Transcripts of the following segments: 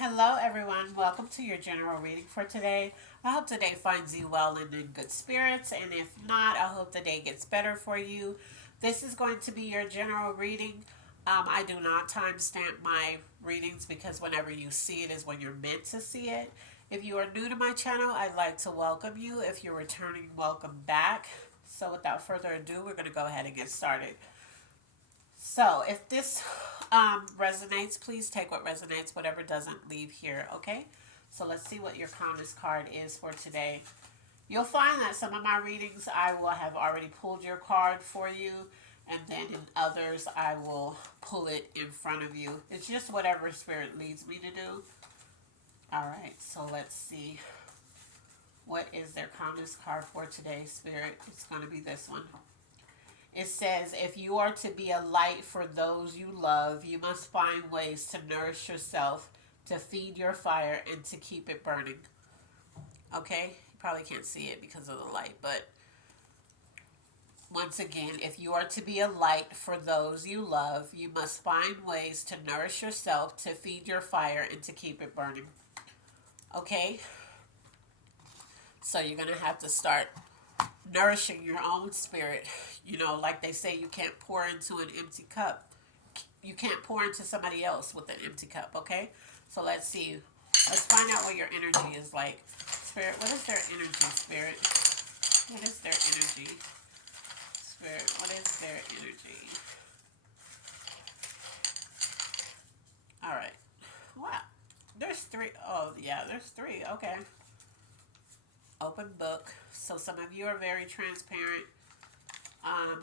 Hello, everyone. Welcome to your general reading for today. I hope today finds you well and in good spirits, and if not, I hope the day gets better for you. This is going to be your general reading. I do not timestamp my readings because whenever you see it is when you're meant to see it. If you are new to my channel, I'd like to welcome you. If you're returning, welcome back. So, without further ado, we're going to go ahead and get started. So, if this resonates, please take what resonates, whatever doesn't, leave here, okay? So, let's see what your calmness card is for today. You'll find that some of my readings I will have already pulled your card for you, and then in others I will pull it in front of you. It's just whatever spirit leads me to do. All right, so let's see. What is their calmness card for today, spirit? It's going to be this one. It says, if you are to be a light for those you love, you must find ways to nourish yourself, to feed your fire, and to keep it burning. Okay? You probably can't see it because of the light, but once again, if you are to be a light for those you love, you must find ways to nourish yourself, to feed your fire, and to keep it burning. Okay? So you're going to have to start nourishing your own spirit. You know, like they say, you can't pour into an empty cup. You can't pour into somebody else with an empty cup, okay? So let's see. Let's find out what your energy is like. Spirit, what is their energy, spirit? What is their energy? Spirit, what is their energy? All right. Wow. There's three. Oh, yeah, there's three. Okay. Open book. So some of you are very transparent. Um,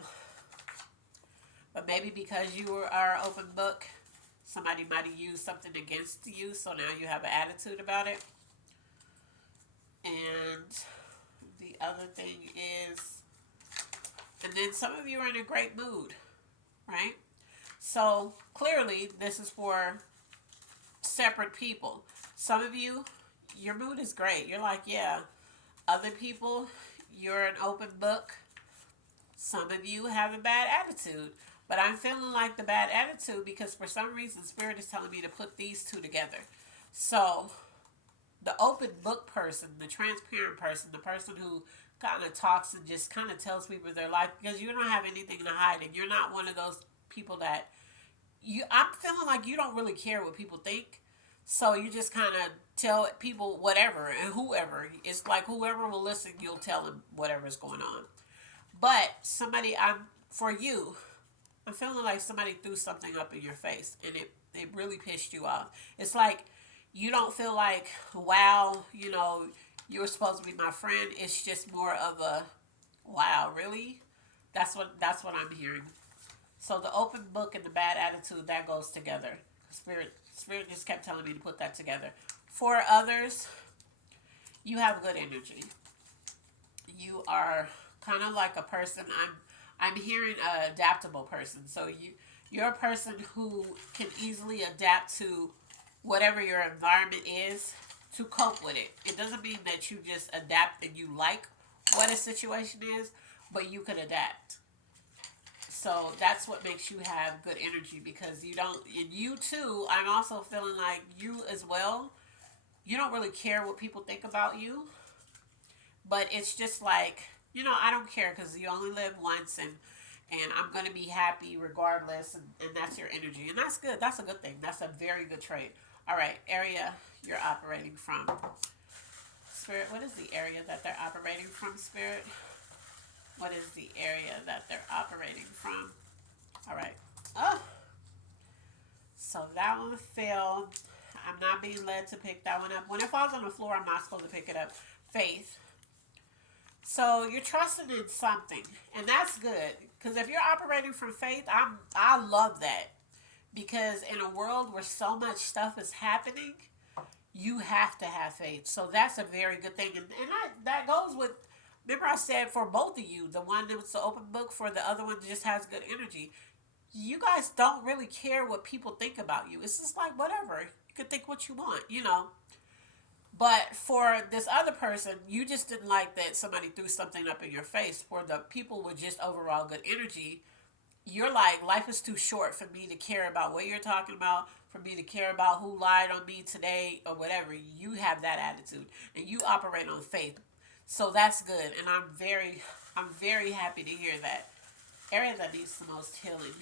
but maybe because you are open book, somebody might have used something against you, so now you have an attitude about it. And the other thing is, and then some of you are in a great mood, right? So clearly, this is for separate people. Some of you, your mood is great. You're like, yeah. Other people, you're an open book. Some of you have a bad attitude. But I'm feeling like the bad attitude because for some reason Spirit is telling me to put these two together. So the open book person, the transparent person, the person who kind of talks and just kind of tells people their life because you don't have anything to hide and you're not one of those people that I'm feeling like you don't really care what people think. So you just kind of tell people whatever and whoever. It's like whoever will listen, you'll tell them whatever's going on. But for you, I'm feeling like somebody threw something up in your face and it really pissed you off. It's like you don't feel like, wow, you were supposed to be my friend. It's just more of a, wow, really? That's what I'm hearing. So the open book and the bad attitude, that goes together. Spirit just kept telling me to put that together. For others, you have good energy. You are kind of like a person. I'm hearing an adaptable person. So you're a person who can easily adapt to whatever your environment is to cope with it. It doesn't mean that you just adapt and you like what a situation is, but you can adapt. So that's what makes you have good energy because you don't, and you too, I'm also feeling like you as well, you don't really care what people think about you, but it's just like, I don't care because you only live once and I'm going to be happy regardless, and that's your energy. And that's good. That's a good thing. That's a very good trait. All right, area you're operating from. Spirit, what is the area that they're operating from, Spirit? What is the area that they're operating from? All right. Oh, so that one fell. I'm not being led to pick that one up. When it falls on the floor, I'm not supposed to pick it up. Faith. So you're trusting in something, and that's good. Because if you're operating from faith, I love that. Because in a world where so much stuff is happening, you have to have faith. So that's a very good thing, and that goes with. Remember, I said for both of you, the one that was the open book, for the other one that just has good energy. You guys don't really care what people think about you. It's just like whatever. You can think what you want. But for this other person, you just didn't like that somebody threw something up in your face. For the people with just overall good energy, you're like, life is too short for me to care about what you're talking about, for me to care about who lied on me today or whatever. You have that attitude and you operate on faith. So that's good. And I'm very happy to hear that. Area that needs the most healing.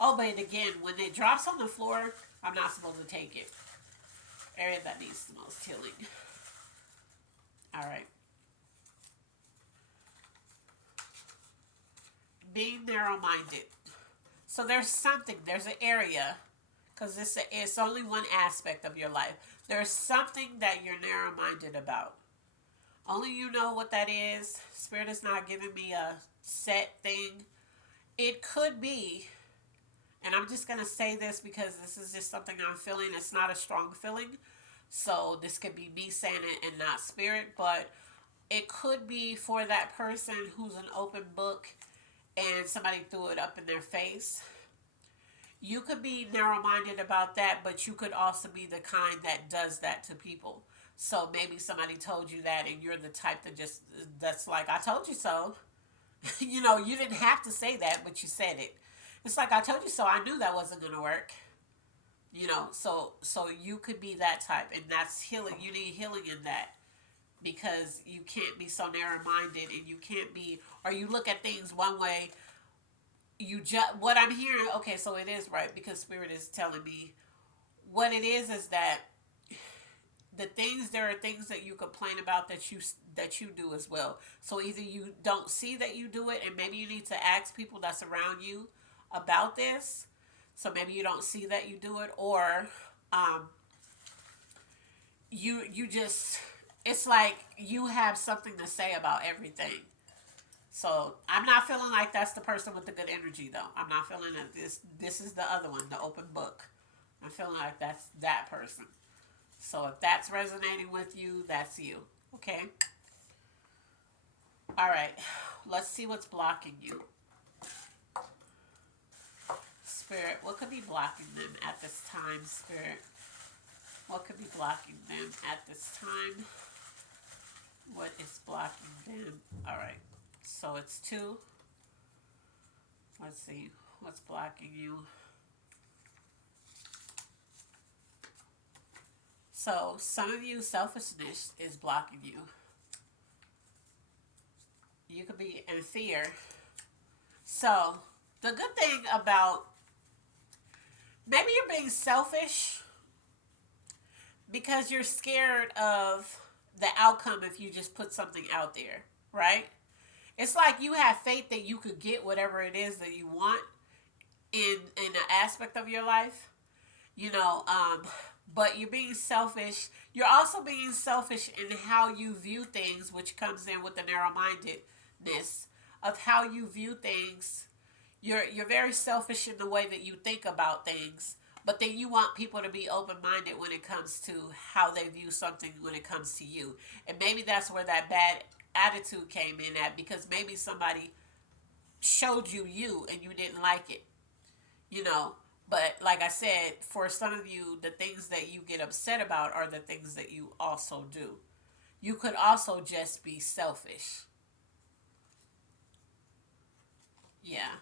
Oh, but again, when it drops on the floor, I'm not supposed to take it. Area that needs the most healing. All right. Being narrow minded. So there's an area, because it's only one aspect of your life. There's something that you're narrow minded about. Only you know what that is. Spirit is not giving me a set thing. It could be, and I'm just going to say this because this is just something I'm feeling. It's not a strong feeling. So this could be me saying it and not spirit, but it could be for that person who's an open book and somebody threw it up in their face. You could be narrow minded about that, but you could also be the kind that does that to people. So maybe somebody told you that, and you're the type that just, that's like, I told you so. You know, you didn't have to say that, but you said it. It's like, I told you so. I knew that wasn't going to work. You know, so you could be that type, and that's healing. You need healing in that, because you can't be so narrow minded, and you can't be, or you look at things one way. You just, what I'm hearing, okay, so it is right, because spirit is telling me what it is that there are things that you complain about that you do as well. So either you don't see that you do it, and maybe you need to ask people that's around you about this. So maybe you don't see that you do it, or um, you just, it's like you have something to say about everything. So I'm not feeling like that's the person with the good energy, though. I'm not feeling that this is the other one, the open book. I'm feeling like that's that person. So if that's resonating with you, that's you. Okay? All right. Let's see what's blocking you. Spirit, what could be blocking them at this time, Spirit? What could be blocking them at this time? What is blocking them? All right. So it's 2. Let's see. What's blocking you? So some of you, selfishness is blocking you. You could be in fear. So the good thing about, maybe you're being selfish because you're scared of the outcome if you just put something out there, right? It's like you have faith that you could get whatever it is that you want in an aspect of your life, you know, but you're being selfish. You're also being selfish in how you view things, which comes in with the narrow-mindedness of how you view things. You're very selfish in the way that you think about things, but then you want people to be open-minded when it comes to how they view something when it comes to you. And maybe that's where that bad attitude came in at, because maybe somebody showed you and you didn't like it, you know. But like I said, for some of you, the things that you get upset about are the things that you also do. You could also just be selfish. Yeah.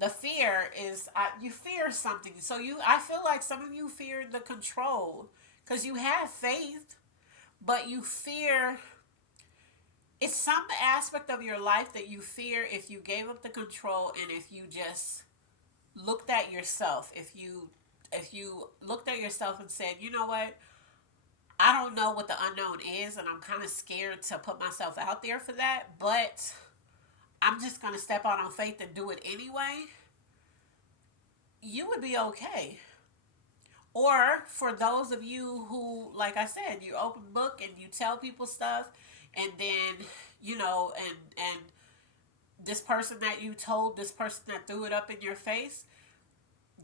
The fear is, you fear something. So I feel like some of you fear the control because you have faith, but you fear, it's some aspect of your life that you fear if you gave up the control, and if you just looked at yourself, if you looked at yourself and said, you know what, I don't know what the unknown is, and I'm kind of scared to put myself out there for that, but I'm just going to step out on faith and do it anyway, you would be okay. Or for those of you who, like I said, you open book and you tell people stuff, and then, you know, and this person that you told, this person that threw it up in your face,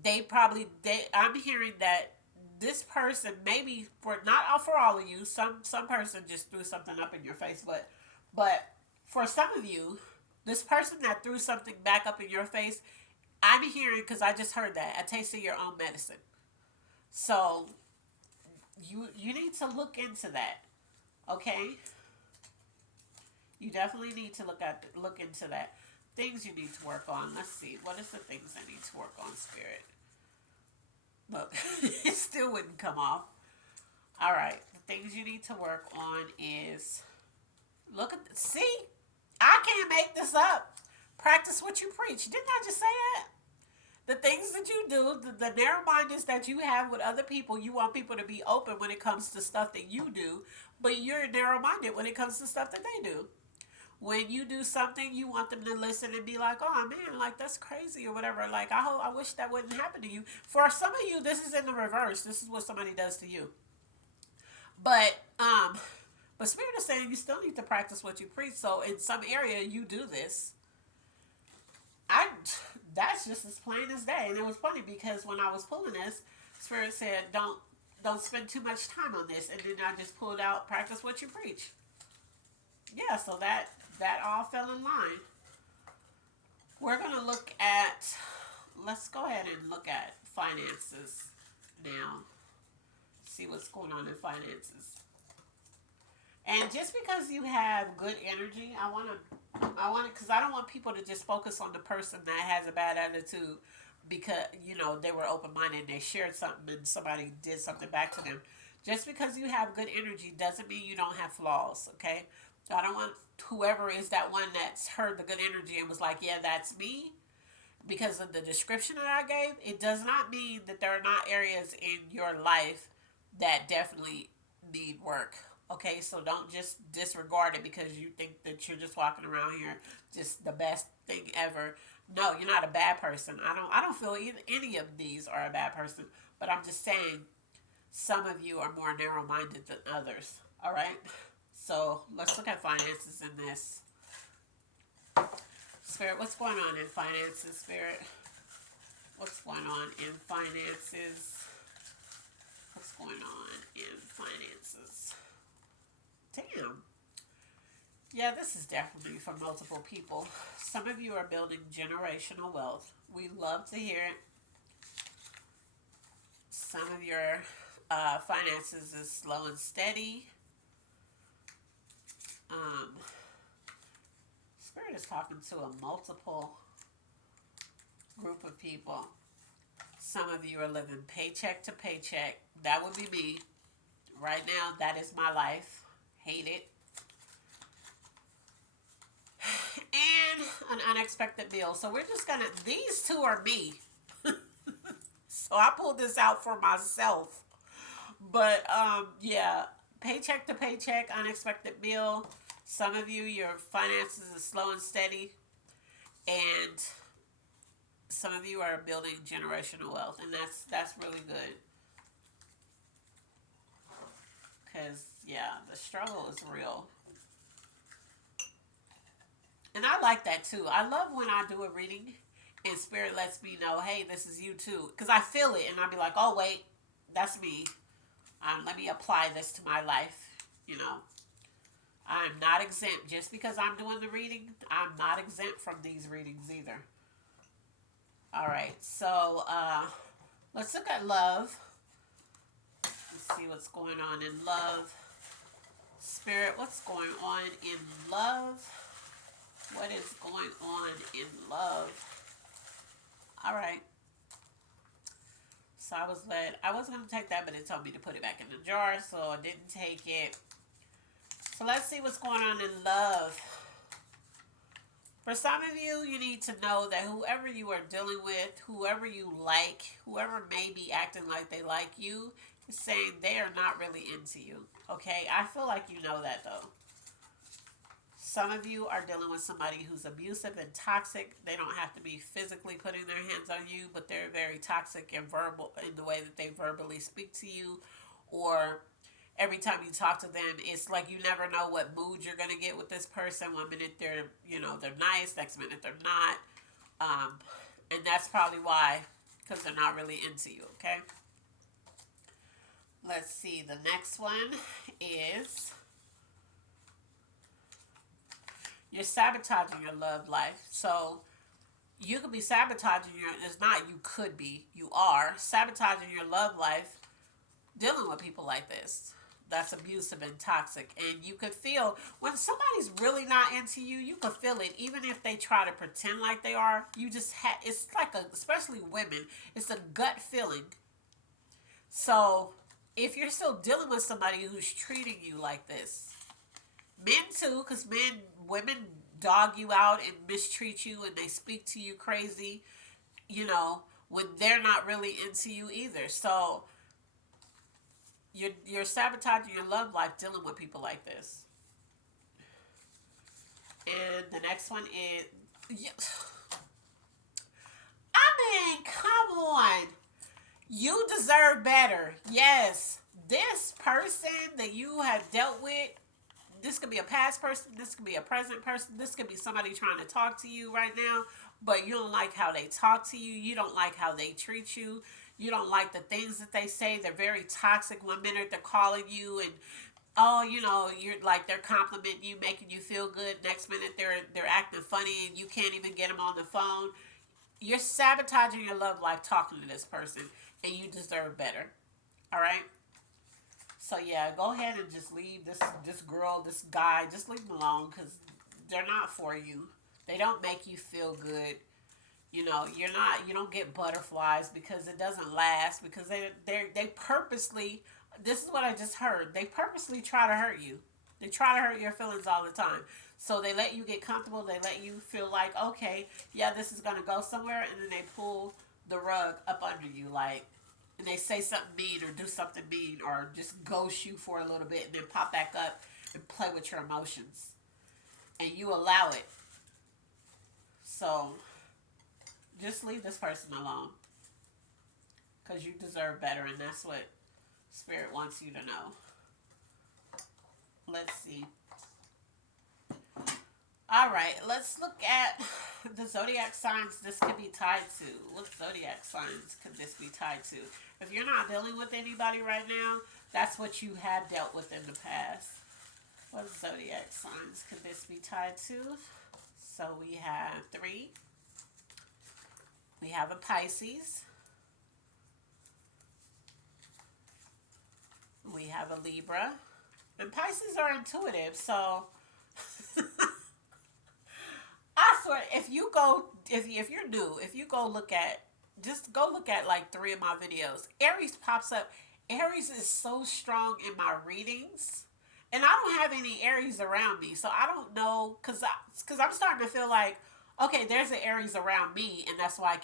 I'm hearing that this person, maybe for, not for all of you, some person just threw something up in your face, but for some of you, this person that threw something back up in your face, I'm hearing, because I just heard that, a taste of your own medicine. So you need to look into that, okay? You definitely need to look into that. Things you need to work on. Let's see. What is the things I need to work on, Spirit? Look, it still wouldn't come off. All right. The things you need to work on is look at the, see. I can't make this up. Practice what you preach. Didn't I just say that? The things that you do, the narrow mindedness that you have with other people, you want people to be open when it comes to stuff that you do, but you're narrow minded when it comes to stuff that they do. When you do something, you want them to listen and be like, "Oh man, like that's crazy" or whatever. Like I wish that wouldn't happen to you. For some of you, this is in the reverse. This is what somebody does to you. But but Spirit is saying you still need to practice what you preach. So in some area, you do this. I that's just as plain as day. And it was funny because when I was pulling this, Spirit said, "Don't spend too much time on this." And then I just pulled out, "Practice what you preach." Yeah, so that all fell in line. We're gonna look at. Let's go ahead and look at finances now. See what's going on in finances. And just because you have good energy, because I don't want people to just focus on the person that has a bad attitude because, they were open minded and they shared something and somebody did something back to them. Just because you have good energy doesn't mean you don't have flaws, okay? So I don't want whoever is that one that's heard the good energy and was like, yeah, that's me. Because of the description that I gave, it does not mean that there are not areas in your life that definitely need work. Okay, so don't just disregard it because you think that you're just walking around here just the best thing ever. No, you're not a bad person. I don't feel any of these are a bad person, but I'm just saying some of you are more narrow minded than others. All right, so let's look at finances in this. Spirit, what's going on in finances, Spirit? What's going on in finances? What's going on in finances? Damn. Yeah, this is definitely for multiple people. Some of you are building generational wealth. We love to hear it. Some of your finances is slow and steady. Spirit is talking to a multiple group of people. Some of you are living paycheck to paycheck. That would be me. Right now, that is my life. Hate it. And an unexpected bill. So we're just gonna, these two are me. So I pulled this out for myself. But yeah, paycheck to paycheck, unexpected bill. Some of you, your finances are slow and steady. And some of you are building generational wealth. And that's really good. Because, yeah, the struggle is real. And I like that too. I love when I do a reading and Spirit lets me know, hey, this is you too. Because I feel it and I'll be like, oh, wait, that's me. Let me apply this to my life. I'm not exempt. Just because I'm doing the reading, I'm not exempt from these readings either. All right, so let's look at love. Let's see what's going on in love. Spirit, what's going on in love? What is going on in love? All right. So I wasn't going to take that, but it told me to put it back in the jar, so I didn't take it. So let's see what's going on in love. For some of you, you need to know that whoever you are dealing with, whoever you like, whoever may be acting like they like you, is saying they are not really into you. Okay? I feel like you know that though. Some of you are dealing with somebody who's abusive and toxic. They don't have to be physically putting their hands on you, but they're very toxic and verbal in the way that they verbally speak to you. Or every time you talk to them, it's like you never know what mood you're going to get with this person. One minute they're nice, next minute they're not. And that's probably why, because they're not really into you, okay? Let's see, the next one is you're sabotaging your love life. So you could be sabotaging it's not you could be, you are sabotaging your love life dealing with people like this. that's abusive and toxic. And you could feel when somebody's really not into you, you could feel it. Even if they try to pretend like they are, you just it's like especially women, it's a gut feeling. So if you're still dealing with somebody who's treating you like this, men too, because women dog you out and mistreat you and they speak to you crazy, you know, when they're not really into you either. So you're sabotaging your love life dealing with people like this. And the next one is, I mean, come on. You deserve better. Yes. This person that you have dealt with, this could be a past person, this could be a present person, this could be somebody trying to talk to you right now, but you don't like how they talk to you, you don't like how they treat you, you don't like the things that they say. They're very toxic. One minute they're calling you and oh, you know, you're like they're complimenting you, making you feel good. Next minute they're acting funny and you can't even get them on the phone. You're sabotaging your love life talking to this person, and you deserve better. All right. So yeah, go ahead and just leave this girl, this guy, just leave them alone because they're not for you. They don't make you feel good. You know, you don't get butterflies because it doesn't last because they purposely. This is what I just heard. They purposely try to hurt you. They try to hurt your feelings all the time. So they let you get comfortable. They let you feel like, okay, yeah, this is gonna go somewhere, and then they pull the rug up under you, like, and they say something mean or do something mean or just ghost you for a little bit, and then pop back up and play with your emotions, and you allow it. So just leave this person alone because you deserve better, and that's what Spirit wants you to know. Let's see. All right, let's look at the zodiac signs this could be tied to. What zodiac signs could this be tied to? If you're not dealing with anybody right now, that's what you have dealt with in the past. What zodiac signs could this be tied to? So we have 3. We have a Pisces. We have a Libra. And Pisces are intuitive, so I swear, if you're new, if you go look at, just go look at like 3 of my videos. Aries pops up. Aries is so strong in my readings, and I don't have any Aries around me, so I don't know because I'm starting to feel like, okay, there's an Aries around me, and that's why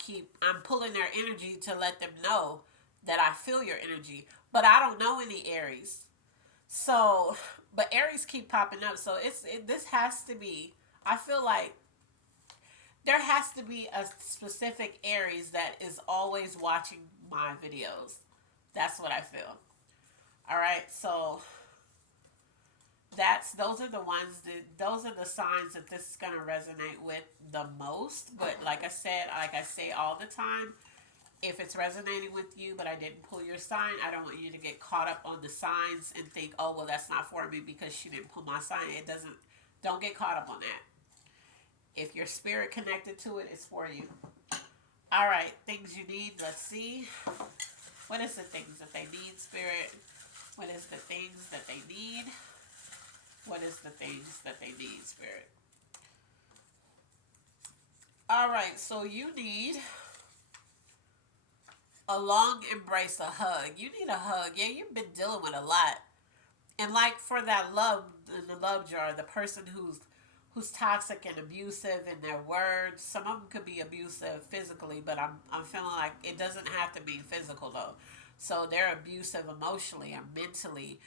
I'm pulling their energy to let them know that I feel your energy, but I don't know any Aries. So, but Aries keep popping up, so this has to be. I feel like there has to be a specific Aries that is always watching my videos. That's what I feel. All right, so those are the ones that those are the signs that this is gonna resonate with the most. But like I said, like I say all the time, if it's resonating with you, but I didn't pull your sign, I don't want you to get caught up on the signs and think, oh well, that's not for me because she didn't pull my sign. It doesn't. Don't get caught up on that. If your spirit connected to it, it's for you. All right, things you need. Let's see. What is the things that they need, Spirit? What is the things that they need? What is the things that they need, Spirit? All right, so you need a long embrace, a hug. You need a hug. Yeah, you've been dealing with a lot. And like for that love, the love jar, the person who's toxic and abusive in their words. Some of them could be abusive physically, but I'm feeling like it doesn't have to be physical though. So they're abusive emotionally or mentally,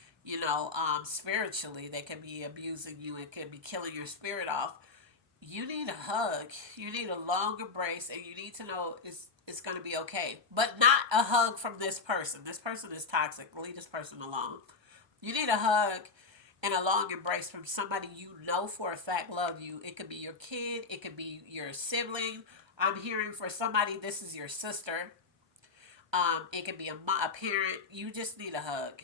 spiritually. They could be abusing you. It could be killing your spirit off. You need a hug. You need a long embrace, and you need to know it's going to be okay. But not a hug from this person. This person is toxic. Leave this person alone. You need a hug and a long embrace from somebody you know for a fact love you. It could be your kid. It could be your sibling. I'm hearing for somebody, this is your sister. It could be a parent. You just need a hug.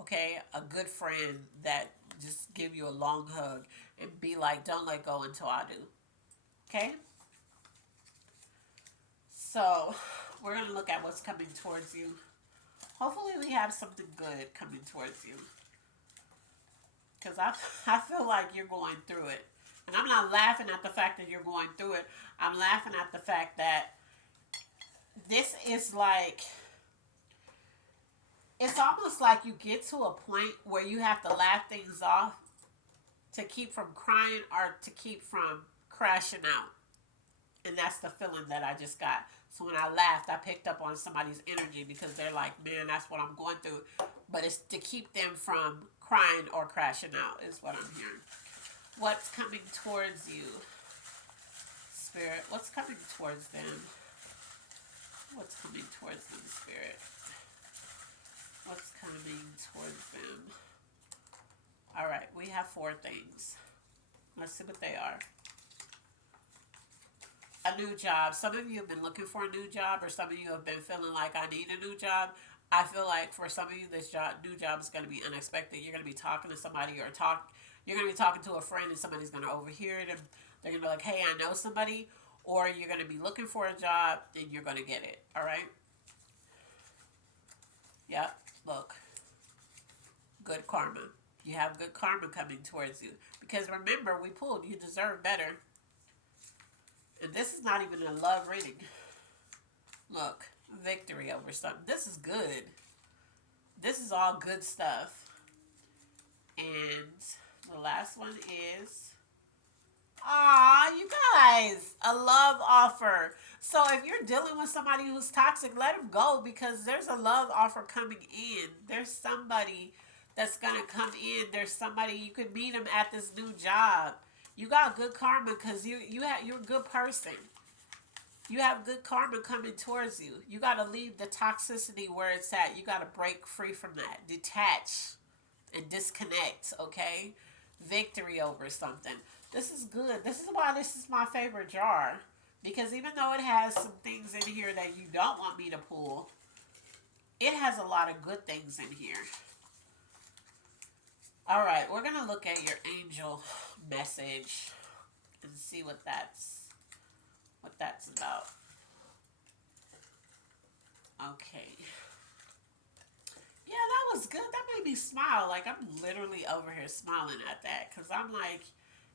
Okay? A good friend that just give you a long hug and be like, don't let go until I do. Okay? So, we're going to look at what's coming towards you. Hopefully we have something good coming towards you. Because I feel like you're going through it. And I'm not laughing at the fact that you're going through it. I'm laughing at the fact that this is like, it's almost like you get to a point where you have to laugh things off to keep from crying or to keep from crashing out. And that's the feeling that I just got. So when I laughed, I picked up on somebody's energy because they're like, man, that's what I'm going through. But it's to keep them from crying or crashing out, is what I'm hearing. What's coming towards you, Spirit? What's coming towards them? What's coming towards them, Spirit? What's coming towards them? All right, we have 4 things. Let's see what they are. A new job. Some of you have been looking for a new job, or some of you have been feeling like I need a new job. I feel like for some of you, this new job is going to be unexpected. You're going to be talking to somebody, you're going to be talking to a friend, and somebody's going to overhear it, and they're going to be like, hey, I know somebody. Or you're going to be looking for a job, and you're going to get it. All right? Yep. Look. Good karma. You have good karma coming towards you. Because remember, we pulled, you deserve better. And this is not even a love reading. Look, victory over something. This is good. This is all good stuff. And the last one is, you guys, a love offer. So if you're dealing with somebody who's toxic, let them go, because there's a love offer coming in. There's somebody that's going to come in. There's somebody, you could meet them at this new job. You got good karma because you're a good person. You have good karma coming towards you. You got to leave the toxicity where it's at. You got to break free from that. Detach and disconnect, okay? Victory over something. This is good. This is why this is my favorite jar. Because even though it has some things in here that you don't want me to pull, it has a lot of good things in here. All right, we're going to look at your angel message and see what that's about. Okay. Yeah, that was good. That made me smile. Like, I'm literally over here smiling at that because I'm like,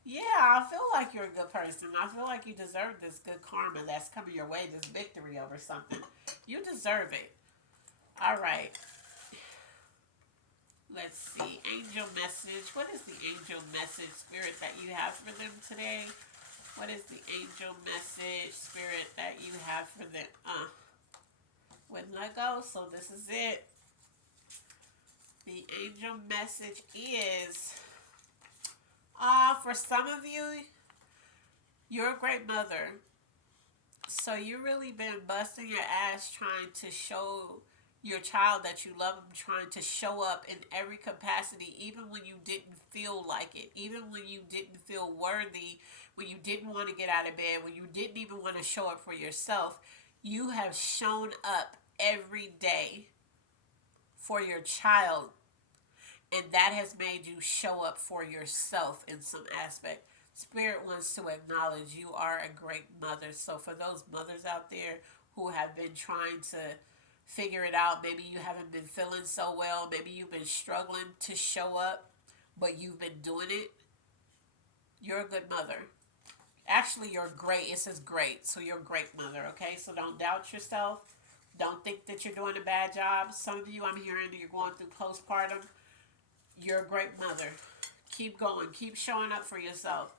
yeah, I feel like you're a good person. I feel like you deserve this good karma that's coming your way, this victory over something. You deserve it. All right. Let's see. Angel message. What is the angel message, Spirit, that you have for them today? What is the angel message, Spirit, that you have for them? Wouldn't let go, so this is it. The angel message is, for some of you, you're a great mother. So you really been busting your ass trying to show your child that you love them, trying to show up in every capacity, even when you didn't feel like it, even when you didn't feel worthy, when you didn't want to get out of bed, when you didn't even want to show up for yourself. You have shown up every day for your child, and that has made you show up for yourself in some aspect. Spirit wants to acknowledge you are a great mother. So for those mothers out there who have been trying to figure it out, maybe you haven't been feeling so well, maybe you've been struggling to show up, but you've been doing it, you're a good mother. Actually, you're great. It says great, so you're a great mother, okay? So don't doubt yourself. Don't think that you're doing a bad job. Some of you, I'm hearing that you're going through postpartum. You're a great mother. Keep going. Keep showing up for yourself.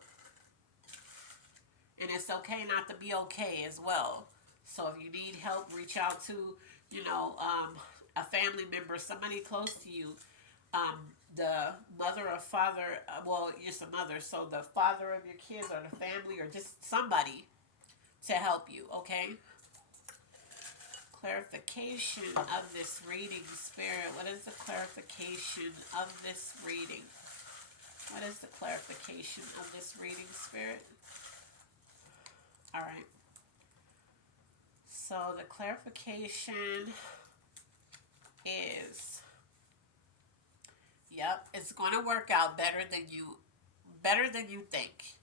And it's okay not to be okay as well. So if you need help, reach out to, a family member, somebody close to you. The mother or father, it's a mother, so the father of your kids or the family or just somebody to help you, okay? Clarification of this reading, Spirit. What is the clarification of this reading? What is the clarification of this reading, Spirit? All right. So the clarification is, it's going to work out better than you think.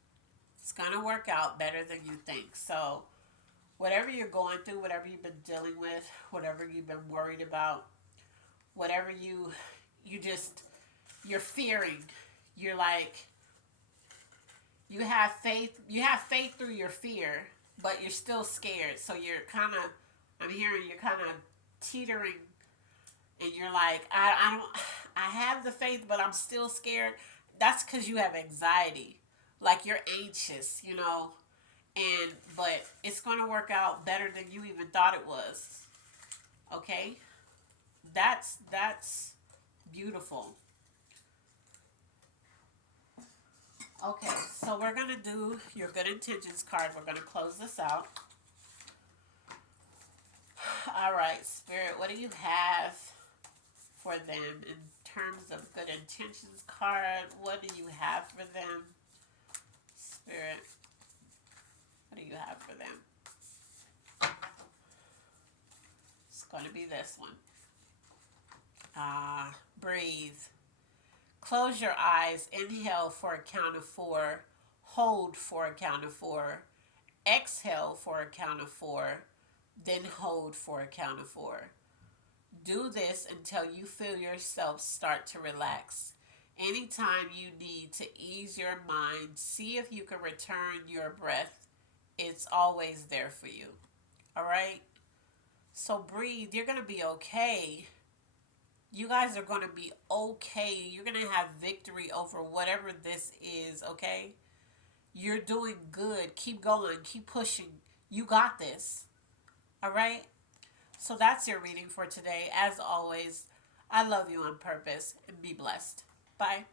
It's going to work out better than you think. So whatever you're going through, whatever you've been dealing with, whatever you've been worried about, whatever you're fearing, You're like, you have faith through your fear, but you're still scared. So you're kind of, I'm hearing you're kind of teetering, and you're like, I don't, I have the faith, but I'm still scared. That's because you have anxiety. Like you're anxious, you know, and but it's going to work out better than you even thought it was. Okay? That's beautiful. Okay, so we're going to do your good intentions card. We're going to close this out. All right, Spirit, what do you have for them in terms of good intentions card? What do you have for them? Spirit, what do you have for them? It's going to be this one. Breathe. Close your eyes. Inhale for a count of 4. Hold for a count of 4. Exhale for a count of 4. Then hold for a count of 4. Do this until you feel yourself start to relax. Anytime you need to ease your mind, see if you can return your breath. It's always there for you. All right? So breathe. You're going to be okay. You guys are going to be okay. You're going to have victory over whatever this is, okay? You're doing good. Keep going. Keep pushing. You got this. All right? So that's your reading for today. As always, I love you on purpose and be blessed. Bye.